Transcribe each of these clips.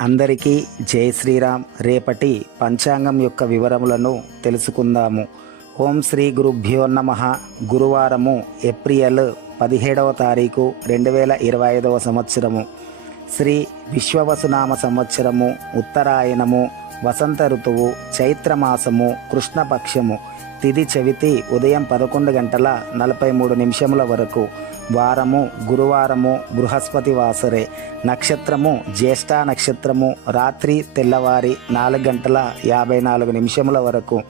అందరికీ జై శ్రీరామ్. రేపటి పంచాంగం యొక్క వివరములను తెలుసుకుందాము. ఓం శ్రీ గురుభ్యో నమ. గురువారము ఏప్రిల్ పదిహేడవ తారీఖు రెండు వేల ఇరవై ఐదవ సంవత్సరము. శ్రీ విశ్వవసునామ సంవత్సరము ఉత్తరాయణము వసంత ఋతువు చైత్రమాసము కృష్ణపక్షము. తిది చవితి ఉదయం పదకొండు గంటల నలభై మూడు నిమిషముల వరకు. వారము గురువారము బృహస్పతి వాసరే. నక్షత్రము జ్యేష్ఠ నక్షత్రము. రాత్రి తెల్లవారి నాలుగు గంటల యాభై నాలుగు నిమిషముల వరకు.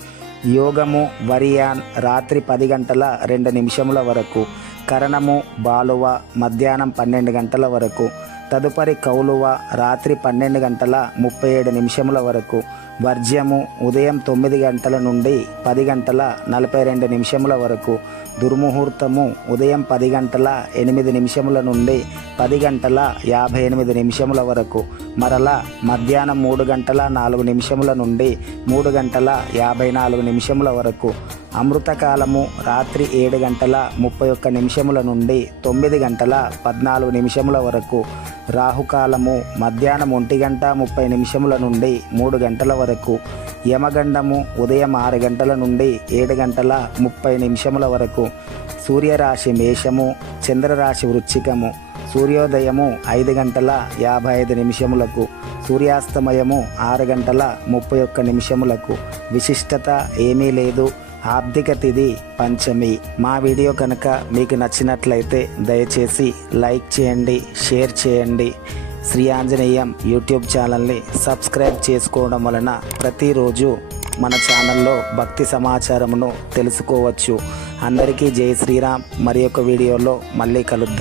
యోగము వరియాన్ రాత్రి పది గంటల రెండు నిమిషముల వరకు. కరణము బాలువ మధ్యాహ్నం పన్నెండు గంటల వరకు తదుపరి కౌలువ రాత్రి పన్నెండు గంటల ముప్పై ఏడు నిమిషముల వరకు వర్జ్యము ఉదయం తొమ్మిది గంటల నుండి పది గంటల నలభై రెండు నిమిషముల వరకు దుర్ముహూర్తము ఉదయం పది గంటల ఎనిమిది నిమిషముల నుండి పది గంటల యాభై ఎనిమిది నిమిషముల వరకు మరలా మధ్యాహ్నం మూడు గంటల నాలుగు నిమిషముల నుండి మూడు గంటల యాభై నాలుగు నిమిషముల వరకు అమృతకాలము రాత్రి ఏడు గంటల ముప్పై ఒక్క నిమిషముల నుండి తొమ్మిది గంటల పద్నాలుగు నిమిషముల వరకు రాహుకాలము మధ్యాహ్నం ఒంటి గంట ముప్పై నిమిషముల నుండి మూడు గంటల వరకు యమగండము ఉదయం ఆరు గంటల నుండి ఏడు గంటల ముప్పై నిమిషముల వరకు సూర్యరాశి మేషము చంద్రరాశి వృచ్చికము సూర్యోదయము ఐదు గంటల యాభై ఐదు నిమిషములకు సూర్యాస్తమయము ఆరు గంటల ముప్పై ఒక్క నిమిషములకు విశిష్టత ఏమీ లేదు. ఆర్థిక తిథి పంచమి. మా వీడియో కనుక మీకు నచ్చినట్లయితే దయచేసి లైక్ చేయండి షేర్ చేయండి. శ్రీ ఆంజనేయం యూట్యూబ్ ఛానల్ని సబ్స్క్రైబ్ చేసుకోవడం వలన ప్రతిరోజు మన ఛానల్లో భక్తి సమాచారమును తెలుసుకోవచ్చు. అందరికీ జై శ్రీరామ్. మరి వీడియోలో మళ్ళీ కలుద్దాం.